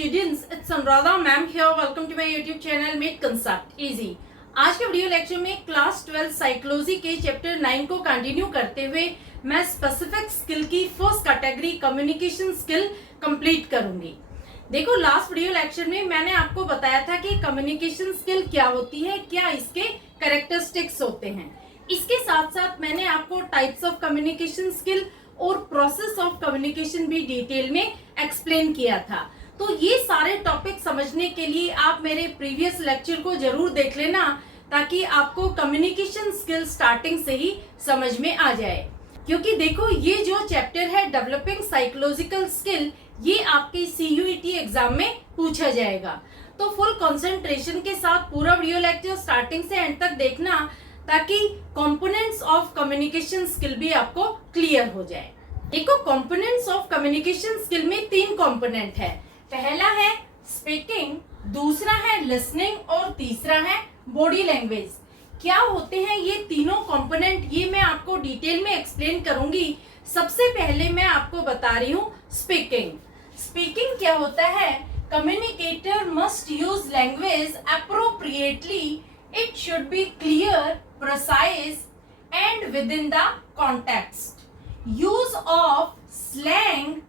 students, it's Anuradha ma'am here. Welcome to my YouTube channel Make Concept Easy. आज के video lecture में class 12 psychology के chapter 9 को continue करते हुए मैं स्पेसिफिक स्किल की first category communication skill complete करूंगी। देखो, लास्ट वीडियो लेक्चर में मैंने आपको बताया था कि कम्युनिकेशन स्किल क्या होती है, क्या इसके कैरेक्टरिस्टिक्स होते हैं। इसके साथ साथ मैंने आपको टाइप्स ऑफ कम्युनिकेशन स्किल और प्रोसेस ऑफ कम्युनिकेशन भी डिटेल में एक्सप्लेन किया था। तो ये सारे टॉपिक समझने के लिए आप मेरे प्रीवियस लेक्चर को जरूर देख लेना, ताकि आपको कम्युनिकेशन स्किल स्टार्टिंग से ही समझ में आ जाए। क्योंकि देखो, ये जो चैप्टर है डेवलपिंग साइकोलॉजिकल स्किल, ये आपके CUET एग्जाम में पूछा जाएगा। तो फुल कंसंट्रेशन के साथ पूरा वीडियो लेक्चर स्टार्टिंग से एंड तक देखना, ताकि कंपोनेंट्स ऑफ कम्युनिकेशन स्किल भी आपको क्लियर हो जाए। देखो, कंपोनेंट्स ऑफ कम्युनिकेशन स्किल में 3 कंपोनेंट है। पहला है स्पीकिंग, दूसरा है लिसनिंग और तीसरा है बॉडी लैंग्वेज। क्या होते हैं ये तीनों कंपोनेंट, ये मैं आपको डिटेल में एक्सप्लेन करूंगी। सबसे पहले मैं आपको बता रही हूँ स्पीकिंग। स्पीकिंग क्या होता है? Communicator must use language appropriately, it should be clear, precise and with in the context. Use of slang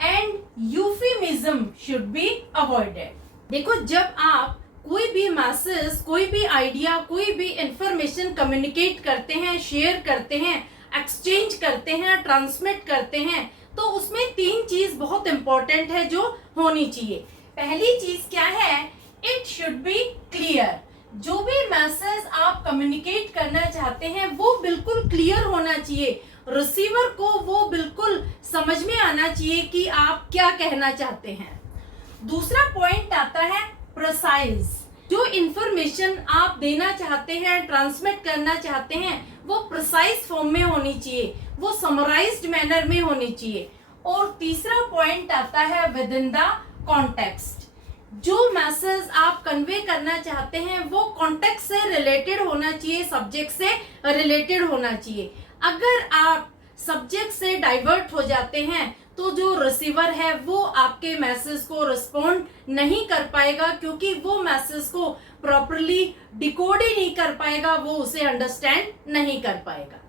and euphemism should be avoided. देखो, जब आप कोई भी मैसेज, कोई भी आइडिया, कोई भी इंफॉर्मेशन कम्युनिकेट करते हैं, शेयर करते हैं, एक्सचेंज करते हैं, ट्रांसमिट करते हैं, तो उसमें 3 चीज बहुत इंपॉर्टेंट है जो होनी चाहिए। पहली चीज क्या है? It should be clear. जो भी मैसेज आप कम्युनिकेट करना चाहते हैं वो बिल्कुल क्लियर होना चाहिए। रिसीवर को वो बिल्कुल समझ में आना चाहिए कि आप क्या कहना चाहते हैं। दूसरा पॉइंट आता है प्रिसाइज। जो इंफॉर्मेशन आप देना चाहते हैं, ट्रांसमिट करना चाहते हैं, वो प्रिसाइज फॉर्म में होनी चाहिए, वो समराइज्ड मैनर में होनी चाहिए। और तीसरा पॉइंट आता है विद इन द कॉन्टेक्स्ट। जो मैसेज आप कन्वे करना चाहते हैं वो कॉन्टेक्स्ट से रिलेटेड होना चाहिए, सब्जेक्ट से रिलेटेड होना चाहिए। अगर आप सब्जेक्ट से डाइवर्ट हो जाते हैं तो जो रिसीवर है वो आपके मैसेज को रिस्पॉन्ड नहीं कर पाएगा, क्योंकि वो मैसेज को प्रॉपरली डिकोड ही नहीं कर पाएगा, वो उसे अंडरस्टैंड नहीं कर पाएगा।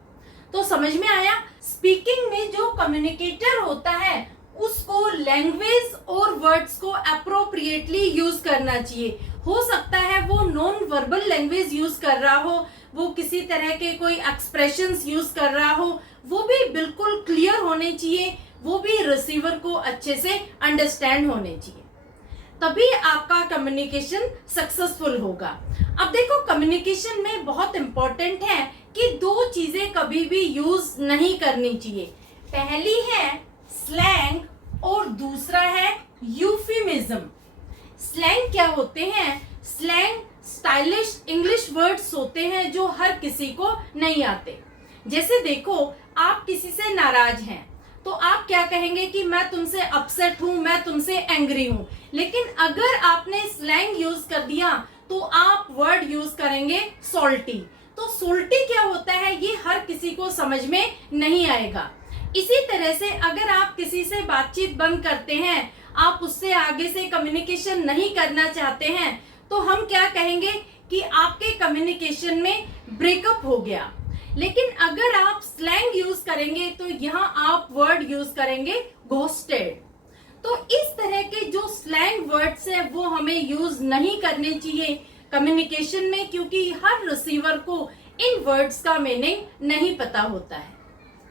तो समझ में आया? स्पीकिंग में जो कम्युनिकेटर होता है उसको लैंग्वेज और वर्ड्स को अप्रोप्रिएटली यूज करना चाहिए। हो सकता है वो नॉन वर्बल लैंग्वेज यूज कर रहा हो, वो किसी तरह के कोई एक्सप्रेशंस यूज कर रहा हो, वो भी बिल्कुल क्लियर होने चाहिए, वो भी रिसीवर को अच्छे से अंडरस्टैंड होने चाहिए, तभी आपका कम्युनिकेशन सक्सेसफुल होगा। अब देखो, कम्युनिकेशन में बहुत इंपॉर्टेंट है कि 2 चीजें कभी भी यूज नहीं करनी चाहिए। पहली है स्लैंग और दूसरा है यूफेमिज्म। स्लैंग क्या होते हैं? स्लैंग स्टाइलिश इंग्लिश वर्ड्स होते हैं जो हर किसी को नहीं आते। जैसे देखो, आप किसी से नाराज हैं तो आप क्या कहेंगे कि मैं तुमसे अपसेट हूं, मैं तुमसे एंग्री हूं। लेकिन अगर आपने स्लैंग यूज कर दिया तो आप वर्ड यूज करेंगे सॉल्टी। तो सॉल्टी क्या होता है ये हर किसी को समझ में नहीं आएगा। इसी तरह से अगर आप किसी से बातचीत बंद करते हैं, आप उससे आगे से कम्युनिकेशन नहीं करना चाहते हैं, तो हम क्या कहेंगे कि आपके कम्युनिकेशन में ब्रेकअप हो गया। लेकिन अगर आप स्लैंग यूज करेंगे तो यहाँ आप वर्ड यूज करेंगे घोस्टेड। तो इस तरह के जो स्लैंग वर्ड्स है वो हमें यूज नहीं करने चाहिए कम्युनिकेशन में, क्योंकि हर रिसीवर को इन वर्ड्स का मीनिंग नहीं पता होता है।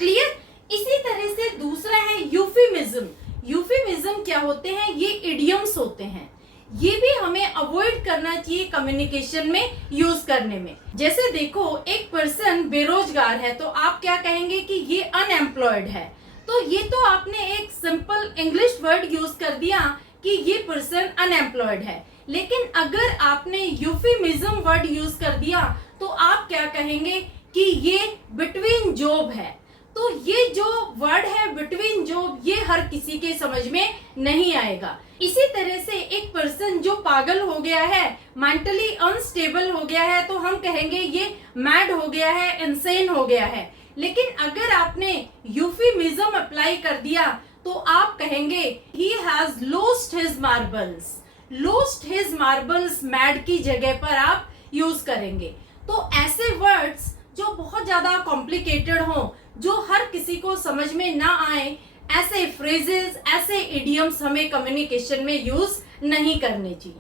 क्लियर? इसी तरह से दूसरा है यूफेमिज्म। यूफेमिज्म क्या होते हैं? ये इडियम्स होते हैं, ये भी हमें अवॉइड करना चाहिए कम्युनिकेशन में यूज करने में। जैसे देखो, एक पर्सन बेरोजगार है तो आप क्या कहेंगे कि ये अनएम्प्लॉयड है। तो ये तो आपने एक सिंपल इंग्लिश वर्ड यूज कर दिया कि ये पर्सन अनएम्प्लॉयड है। लेकिन अगर आपने यूफेमिज्म वर्ड यूज कर दिया तो आप क्या कहेंगे कि ये बिटवीन जॉब है। तो ये जो वर्ड है बिटवीन जॉब, ये हर किसी के समझ में नहीं आएगा। इसी तरह से एक पर्सन जो पागल हो गया है, मेंटली अनस्टेबल हो गया है, तो हम कहेंगे ये मैड हो गया है, इनसेन हो गया है। लेकिन अगर आपने यूफेमिज्म अप्लाई कर दिया तो आप कहेंगे he has lost his marbles. lost his marbles mad की जगह पर आप यूज करेंगे। तो ऐसे वर्ड्स जो बहुत ज्यादा कॉम्प्लिकेटेड हो, जो हर किसी को समझ में ना आए, ऐसे फ्रेजेस, ऐसे इडियम्स हमें कम्युनिकेशन में यूज नहीं करने चाहिए।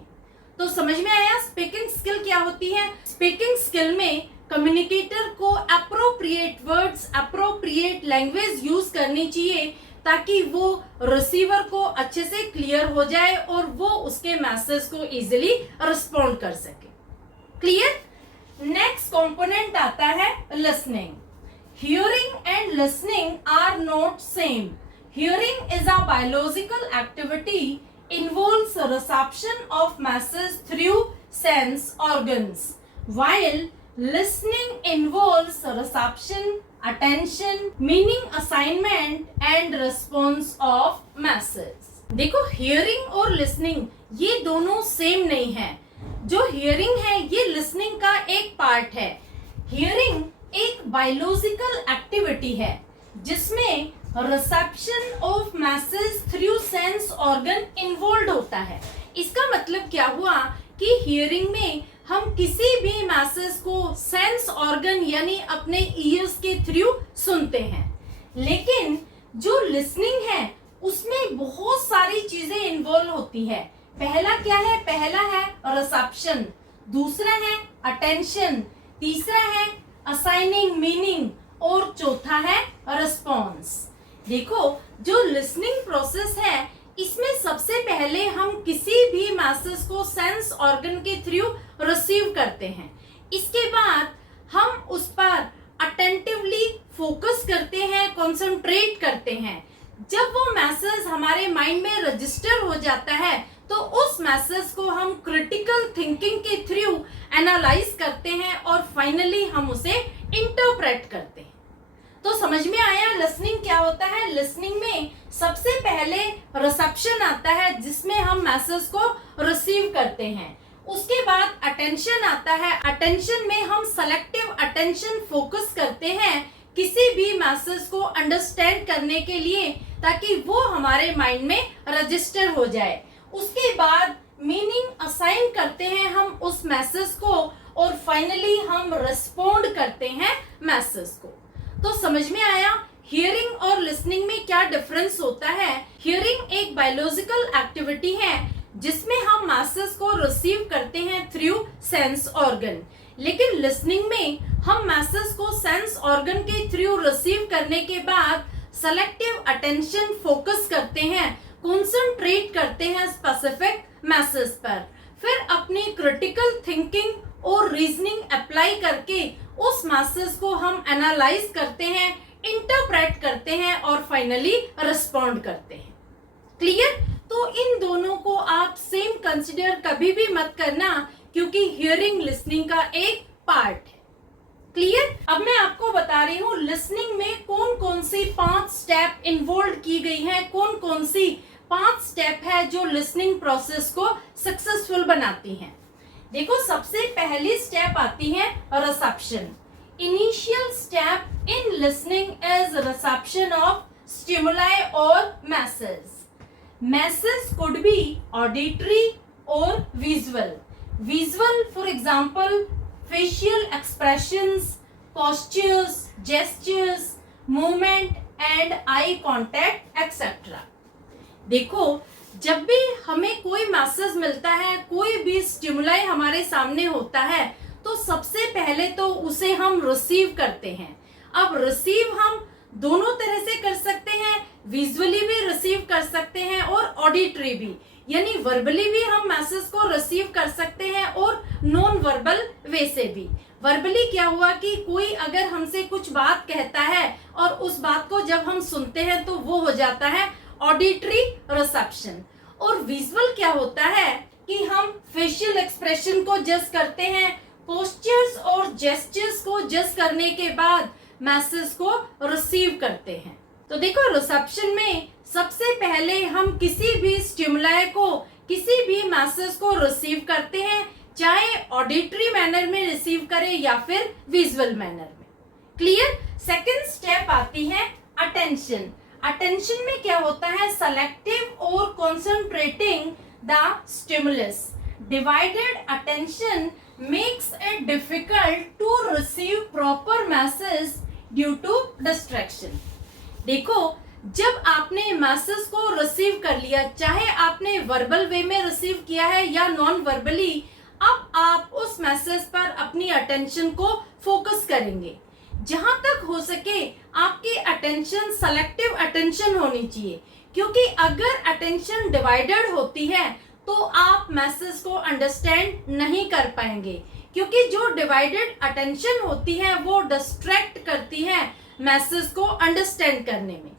तो समझ में आया स्पीकिंग स्किल क्या होती है। स्पीकिंग स्किल में कम्युनिकेटर को appropriate words, appropriate language use करनी चाहिए ताकि वो रिसीवर को अच्छे से क्लियर हो जाए और वो उसके मैसेज को इजीली रिस्पॉन्ड कर सके। क्लियर। नेक्स्ट कंपोनेंट आता है listening. Hearing and listening are not same. Hearing is a biological activity involves reception of message through sense organs, while listening involves reception, attention, meaning assignment and response of message. देखो hearing और listening ये दोनों same नहीं है। जो hearing है ये listening का एक पार्ट है। hearing एक बायोलॉजिकल एक्टिविटी है जिसमें reception of message through sense organ involve होता है। इसका मतलब क्या हुआ कि हियरिंग में हम किसी भी मैसेज को सेंस ऑर्गन यानी अपने ईयर्स के थ्रू सुनते हैं, लेकिन जो लिसनिंग है उसमें बहुत सारी चीजें इन्वॉल्व होती है। पहला क्या है? पहला है रिसेप्शन, दूसरा है अटेंशन, तीसरा है असाइनिंग मीनिंग और चौथा है रिस्पॉन्स। देखो जो लिसनिंग प्रोसेस है इसमें सबसे पहले हम किसी भी मैसेज को सेंस ऑर्गन के थ्रू रिसीव करते हैं। इसके बाद हम उस पर अटेंटिवली फोकस करते हैं, कंसंट्रेट करते हैं। जब वो मैसेज हमारे माइंड में रजिस्टर हो जाता है तो उस मैसेज को हम क्रिटिकल थिंकिंग के थ्रू एनालाइज करते हैं और फाइनली हम उसे इंटरप्रेट करते हैं। तो समझ में आया लिसनिंग क्या होता है। लिसनिंग में सबसे पहले रिसेप्शन आता है जिसमें हम मैसेज को रिसीव करते हैं। उसके बाद अटेंशन आता है। अटेंशन में हम सेलेक्टिव अटेंशन फोकस करते हैं किसी भी मैसेज को अंडरस्टैंड करने के लिए ताकि वो हमारे माइंड में रजिस्टर हो जाए। उसके बाद मीनिंग असाइन करते हैं हम उस मैसेज को और फाइनली हम रिस्पोंड करते हैं मैसेज को। तो समझ में आया हियरिंग और लिसनिंग में क्या डिफरेंस होता है। हियरिंग एक बायोलॉजिकल एक्टिविटी है जिसमें हम मैसेज को रिसीव करते हैं थ्रू सेंस ऑर्गन, लेकिन लिसनिंग में हम मैसेज को सेंस ऑर्गन के थ्रू रिसीव करने के बाद सेलेक्टिव अटेंशन फोकस करते हैं, कंसंट्रेट करते हैं स्पेसिफिक मैसेज पर, फिर अपनी क्रिटिकल थिंकिंग और रीजनिंग अप्लाई करके उस मैसेज को हम एनालाइज करते हैं, इंटरप्रेट करते हैं और फाइनली रिस्पॉन्ड करते हैं। क्लियर। तो इन दोनों को आप सेम कंसिडर कभी भी मत करना क्योंकि हियरिंग लिसनिंग का एक पार्ट है। क्लियर। अब मैं आपको बता रही हूँ लिसनिंग में कौन कौन सी 5 स्टेप इन्वॉल्व की गई हैं, कौन कौन सी 5 स्टेप है जो लिसनिंग प्रोसेस को सक्सेसफुल बनाती हैं। देखो सबसे पहली स्टेप आती है reception. Initial step in listening is reception of stimuli और message. Message could be auditory और visual. Visual for example facial expressions, postures, gestures, movement and eye contact, etc. देखो जब भी हमें कोई मैसेज मिलता है, कोई भी स्टिमुलाई हमारे सामने होता है तो सबसे पहले तो उसे हम रिसीव करते हैं। अब रिसीव हम दोनों तरह से कर सकते हैं, विजुअली भी रिसीव कर सकते हैं और ऑडिटरी भी, यानी वर्बली भी हम मैसेज को रिसीव कर सकते हैं और नॉन वर्बल वे से भी। वर्बली क्या हुआ कि कोई अगर हमसे कुछ बात कहता है और उस बात को जब हम सुनते हैं तो वो हो जाता है ऑडिटरी रिसेप्शन। और विजुअल क्या होता है कि हम फेशियल एक्सप्रेशन को जज करते हैं, पोस्चर्स और जेस्चर्स को जज करने के बाद मैसेज को रिसीव करते हैं। तो देखो रिसेप्शन में सबसे पहले हम किसी भी स्टिमुलाई को, किसी भी मैसेज को रिसीव करते हैं, चाहे ऑडिटरी मैनर में रिसीव करें या फिर विजुअल मैनर में। क्लियर। सेकंड स्टेप आती है अटेंशन। अटेंशन में क्या होता है, सेलेक्टिव और concentrating the stimulus. Divided attention makes it difficult to receive proper message due to distraction. देखो, जब आपने मैसेज को रिसीव कर लिया, चाहे आपने वर्बल वे में रिसीव किया है या नॉन वर्बली, अब आप उस मैसेज पर अपनी अटेंशन को फोकस करेंगे। जहां तक हो सके आपकी अटेंशन सेलेक्टिव अटेंशन होनी चाहिए, क्योंकि अगर अटेंशन डिवाइडेड होती है तो आप मैसेज को अंडरस्टैंड नहीं कर पाएंगे, क्योंकि जो डिवाइडेड अटेंशन होती है वो डिस्ट्रैक्ट करती है मैसेज को अंडरस्टैंड करने में।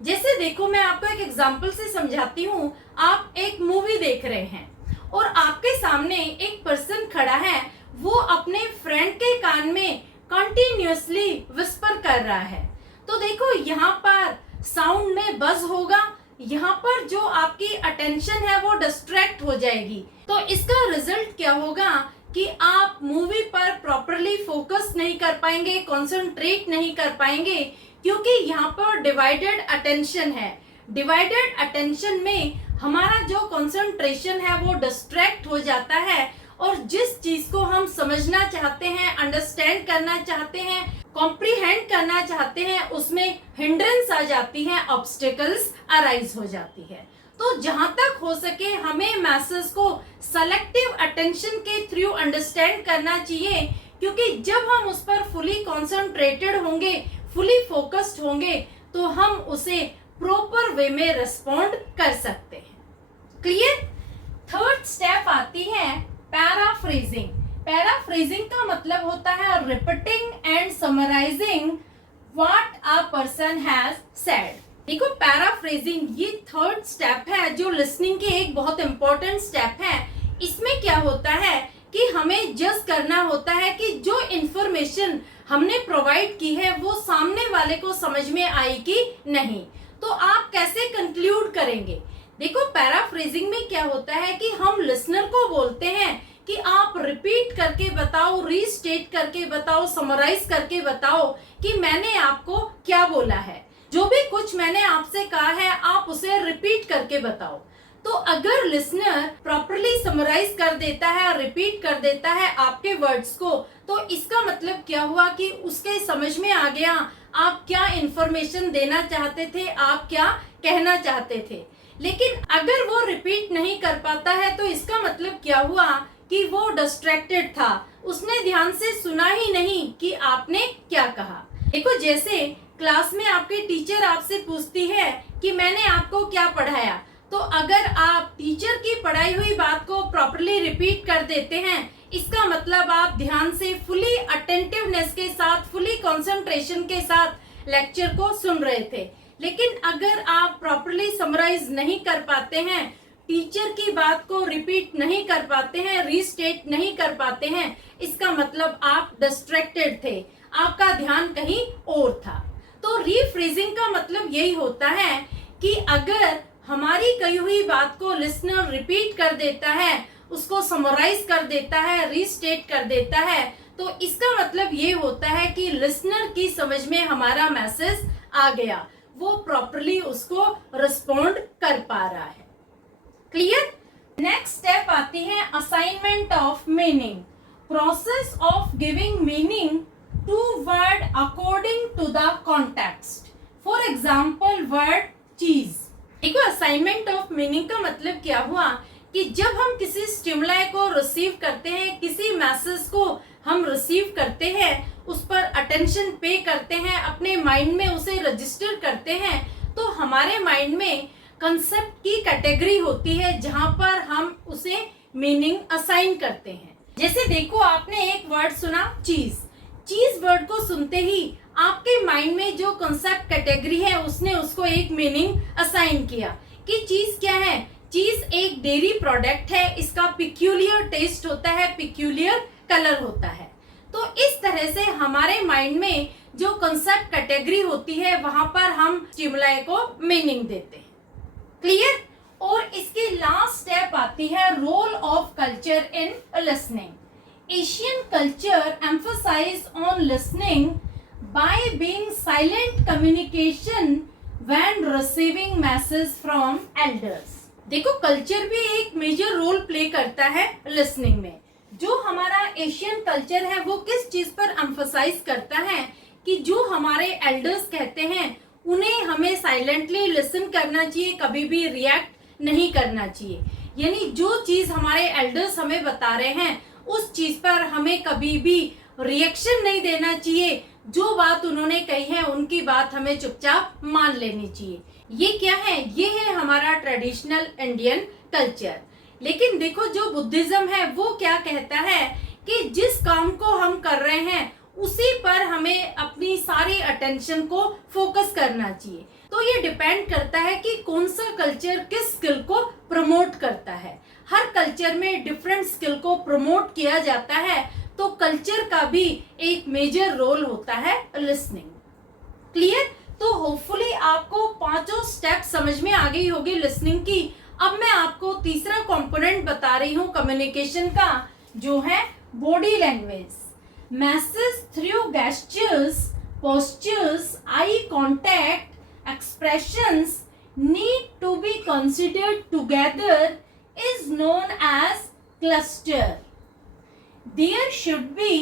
जैसे देखो, मैं आपको एक एग्जांपल से समझाती हूँ। आप एक मूवी देख रहे हैं और आपके सामने एक पर्सन खड़ा है, वो अपने फ्रेंड के कान में कंटिन्यूअसली विस्पर कर रहा है। तो देखो, यहाँ पर साउंड में बज होगा, यहाँ पर जो आपकी अटेंशन है वो डिस्ट्रैक्ट हो जाएगी। तो इसका रिजल्ट क्या होगा कि आप मूवी पर प्रॉपरली फोकस नहीं कर पाएंगे, कंसंट्रेट नहीं कर पाएंगे, क्योंकि यहाँ पर डिवाइडेड अटेंशन है। डिवाइडेड अटेंशन में हमारा जो कंसंट्रेशन है वो डिस्ट्रैक्ट हो जाता है, और जिस चीज को हम समझना चाहते हैं, अंडरस्टैंड करना चाहते हैं, कॉम्प्रीहेंड करना चाहते हैं, उसमें हिंड्रेंस आ जाती है, ऑब्स्टिकल्स अराइज हो जाती है। तो जहां तक हो सके हमें मैसेज को सेलेक्टिव अटेंशन के थ्रू अंडरस्टैंड करना चाहिए, क्योंकि जब हम उस पर फुली कॉन्सेंट्रेटेड होंगे, फुली फोकस्ड होंगे, तो हम उसे प्रॉपर वे में रिस्पॉन्ड कर सकते हैं। क्लियर? थर्ड स्टेप आती है पैराफ्रेजिंग। पैराफ्रेजिंग का मतलब होता है repeating and summarising what a person has said. देखो, पैराफ्रेजिंग ये थर्ड स्टेप है जो लिसनिंग की एक बहुत इंपॉर्टेंट स्टेप है। इसमें क्या होता है कि हमें जज करना होता है कि जो इंफॉर्मेशन हमने प्रोवाइड की है वो सामने वाले को समझ में आई कि नहीं। तो आप कैसे कंक्लूड करेंगे? देखो, पैराफ्रेजिंग में क्या होता है कि हम लिसनर को बोलते हैं कि आप रिपीट करके बताओ, रीस्टेट करके बताओ, समराइज करके बताओ कि मैंने आपको क्या बोला है। जो भी कुछ मैंने आपसे कहा है आप उसे रिपीट करके बताओ। तो अगर लिसनर प्रॉपरली समराइज कर देता है, रिपीट कर देता है आपके वर्ड्स को, तो इसका मतलब क्या हुआ कि उसके समझ में आ गया आप क्या इंफॉर्मेशन देना चाहते थे, आप क्या कहना चाहते थे। लेकिन अगर वो रिपीट नहीं कर पाता है तो इसका मतलब क्या हुआ कि वो डिस्ट्रैक्टेड था, उसने ध्यान से सुना ही नहीं कि आपने क्या कहा। देखो, जैसे क्लास में आपके टीचर आपसे पूछती है कि मैंने आपको क्या पढ़ाया, तो अगर आप टीचर की पढ़ाई हुई बात को प्रॉपरली रिपीट कर देते हैं, इसका मतलब आप ध्यान से फुली अटेंटिवनेस के साथ, फुली कंसंट्रेशन के साथ लेक्चर को सुन रहे थे। लेकिन अगर आप प्रॉपरली समराइज नहीं कर पाते हैं, टीचर की बात को रिपीट नहीं कर पाते हैं, रीस्टेट नहीं कर पाते हैं, इसका मतलब आप डिस्ट्रैक्टेड थे, आपका ध्यान कहीं और था। तो रीफ्रेजिंग का मतलब यही होता है कि अगर हमारी कही हुई बात को लिसनर रिपीट कर देता है, उसको समराइज कर देता है, रीस्टेट कर देता है, तो इसका मतलब ये होता है कि लिसनर की समझ में हमारा मैसेज आ गया, वो प्रॉपरली उसको रिस्पॉन्ड कर पा रहा है। क्लियर? नेक्स्ट स्टेप आती है assignment of meaning. Process of giving meaning to word according to the context. For example, word cheese. देखो, असाइनमेंट ऑफ मीनिंग का मतलब क्या हुआ कि जब हम किसी स्टिमुलाई को रिसीव करते हैं, किसी मैसेज को हम रिसीव करते हैं, उस पर अटेंशन पे करते हैं, अपने माइंड में उसे रजिस्टर करते हैं, तो हमारे माइंड में कंसेप्ट की कैटेगरी होती है जहां पर हम उसे मीनिंग असाइन करते हैं। जैसे देखो, आपने एक वर्ड सुना चीज। चीज वर्ड को सुनते ही आपके माइंड में जो कंसेप्ट कैटेगरी है उसने उसको एक मीनिंग असाइन किया कि चीज क्या है। चीज एक डेयरी प्रोडक्ट है, इसका पिक्यूलियर टेस्ट होता है, पिक्यूलियर कलर होता है। तो इस तरह से हमारे माइंड में जो कंसेप्ट कैटेगरी होती है वहां पर हम स्टिमुलाई को मीनिंग देते हैं। क्लियर? और इसकी लास्ट स्टेप आती है role of culture in listening. Asian culture emphasize on listening by being silent communication when receiving message from elders. देखो कल्चर भी एक मेजर रोल प्ले करता है लिसनिंग में। जो हमारा एशियन कल्चर है वो किस चीज पर एम्फसाइज करता है कि जो हमारे एल्डर्स कहते हैं उन्हें हमें साइलेंटली लिसन करना चाहिए, कभी भी रिएक्ट नहीं करना चाहिए। यानी जो चीज हमारे एल्डर्स हमें बता रहे हैं उस चीज पर हमें कभी भी रिएक्शन नहीं देना चाहिए। जो बात उन्होंने कही है उनकी बात हमें चुपचाप मान लेनी चाहिए। ये क्या है? ये है हमारा ट्रेडिशनल इंडियन कल्चर। लेकिन देखो जो बुद्धिज्म है वो क्या कहता है कि जिस काम को हम कर रहे हैं उसी पर हमें अपनी सारी अटेंशन को फोकस करना चाहिए। तो ये डिपेंड करता है कि कौन सा कल्चर किस स्किल को प्रमोट करता है। हर कल्चर में डिफरेंट स्किल को प्रमोट किया जाता है, तो कल्चर का भी एक मेजर रोल होता है लिसनिंग। क्लियर? तो होपफुली आपको पांचों स्टेप समझ में आ गई होगी लिसनिंग की। अब मैं आपको तीसरा कंपोनेंट बता रही हूँ कम्युनिकेशन का, जो है body language. Message through gestures, postures, eye contact, expressions need to be considered together is known as cluster. There should be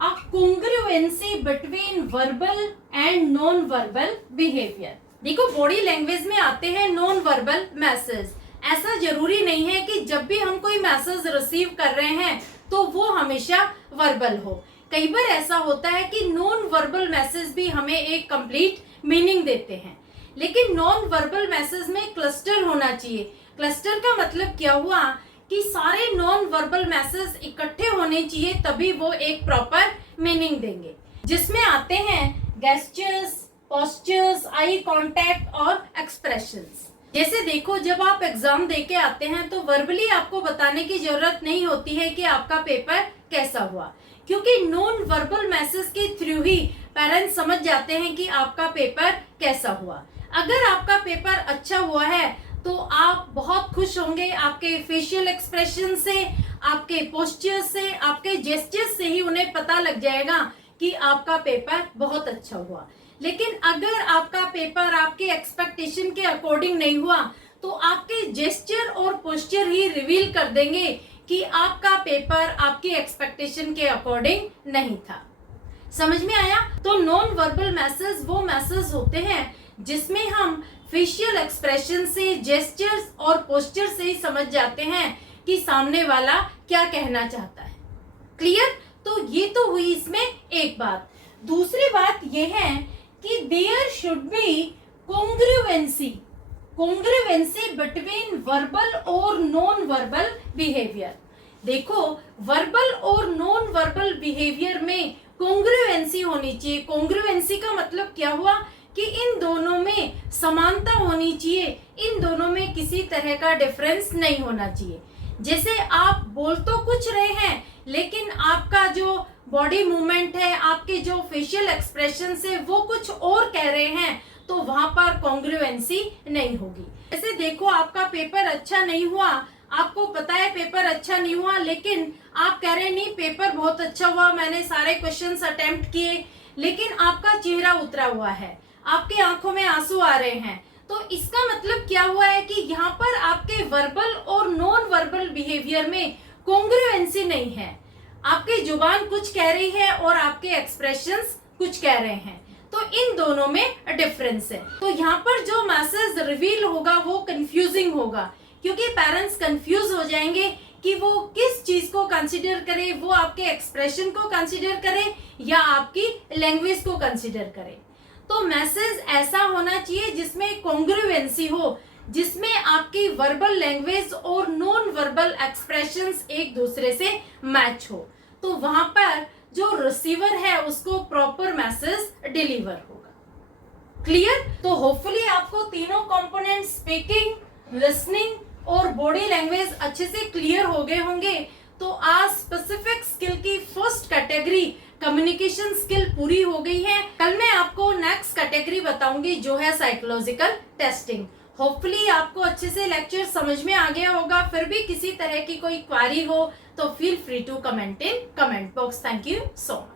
a congruency between verbal and non-verbal behavior. देखो बॉडी लैंग्वेज में आते हैं non verbal message. ऐसा जरूरी नहीं है कि जब भी हम कोई मैसेज रिसीव कर रहे हैं तो वो हमेशा वर्बल हो। कई बार ऐसा होता है कि नॉन वर्बल मैसेज भी हमें एक कंप्लीट मीनिंग देते हैं, लेकिन नॉन वर्बल मैसेज में क्लस्टर होना चाहिए। क्लस्टर का मतलब क्या हुआ कि सारे नॉन वर्बल मैसेज इकट्ठे होने चाहिए, तभी वो एक प्रॉपर मीनिंग देंगे, जिसमें आते हैं गेस्चर्स, पोस्चर्स, आई कांटेक्ट और एक्सप्रेशंस। जैसे देखो जब आप एग्जाम देके आते हैं तो वर्बली आपको बताने की जरूरत नहीं होती है कि आपका पेपर कैसा हुआ, क्योंकि नॉन वर्बल मैसेज के थ्रू ही पेरेंट्स समझ जाते हैं कि आपका पेपर कैसा हुआ। अगर आपका पेपर अच्छा हुआ है तो आप बहुत खुश होंगे। आपके फेशियल एक्सप्रेशन से, आपके पोस्चर से, आपके जेस्चर्स से ही उन्हें पता लग जाएगा कि आपका पेपर बहुत अच्छा हुआ। लेकिन अगर आपका पेपर आपके एक्सपेक्टेशन के अकॉर्डिंग नहीं हुआ तो आपके जेस्चर और पोस्चर ही रिवील कर देंगे कि आपका पेपर आपके एक्सपेक्टेशन के अकॉर्डिंग नहीं था। समझ में आया? तो नॉन वर्बल मैसेज वो मैसेज होते हैं जिसमें हम फेशियल एक्सप्रेशन से, जेस्चर्स और पोस्चर से ही समझ जाते हैं कि सामने वाला क्या कहना चाहता है। क्लियर? तो ये तो हुई इसमें एक बात। दूसरी बात ये है कि there should be congruency between verbal और नॉन वर्बल बिहेवियर। देखो वर्बल और नॉन वर्बल बिहेवियर में कॉन्ग्रुएंसी होनी चाहिए। कॉन्ग्रुएंसी का मतलब क्या हुआ कि इन दोनों में समानता होनी चाहिए, इन दोनों में किसी तरह का डिफरेंस नहीं होना चाहिए। जैसे आप बोल तो कुछ रहे हैं लेकिन आपका जो बॉडी मूवमेंट है, आपके जो फेशियल एक्सप्रेशन है वो कुछ और कह रहे हैं, तो वहां पर कॉन्ग्रुएंसी नहीं होगी। जैसे देखो आपका पेपर अच्छा नहीं हुआ, आपको पता है पेपर अच्छा नहीं हुआ, लेकिन आप कह रहे हैं नहीं पेपर बहुत अच्छा हुआ, मैंने सारे क्वेश्चंस अटेम्प्ट किए, लेकिन आपका चेहरा उतरा हुआ है, आपके आंखों में आंसू आ रहे हैं। तो इसका मतलब क्या हुआ है कि यहाँ पर आपके वर्बल और नॉन वर्बल बिहेवियर में कॉन्ग्रुएंसी नहीं है। आपकी जुबान कुछ कह रही है और आपके एक्सप्रेशंस कुछ कह रहे हैं, तो इन दोनों में डिफरेंस है। तो यहाँ पर जो मैसेज रिवील होगा वो कंफ्यूजिंग होगा, क्योंकि पेरेंट्स कंफ्यूज हो जाएंगे कि वो किस चीज को कंसीडर करे, वो आपके एक्सप्रेशन को कंसीडर करे या आपकी लैंग्वेज को कंसीडर करे। तो मैसेज ऐसा होना चाहिए जिसमें कॉन्ग्रुएंसी हो, जिसमें आपकी वर्बल लैंग्वेज और नॉन वर्बल एक्सप्रेशंस एक दूसरे से मैच हो, तो वहां पर जो रिसीवर है उसको प्रॉपर मैसेज डिलीवर होगा। क्लियर? तो होपफुली आपको तीनों कंपोनेंट स्पीकिंग, लिसनिंग और बॉडी लैंग्वेज अच्छे से क्लियर हो गए होंगे। तो आज स्पेसिफिक स्किल की फर्स्ट कैटेगरी कम्युनिकेशन स्किल पूरी हो गई है। कल मैं आपको नेक्स्ट कैटेगरी बताऊंगी जो है साइकोलॉजिकल टेस्टिंग। होपफुली आपको अच्छे से लेक्चर समझ में आ गया होगा। फिर भी किसी तरह की कोई क्वारी हो तो feel free to comment in comment box. Thank you so much.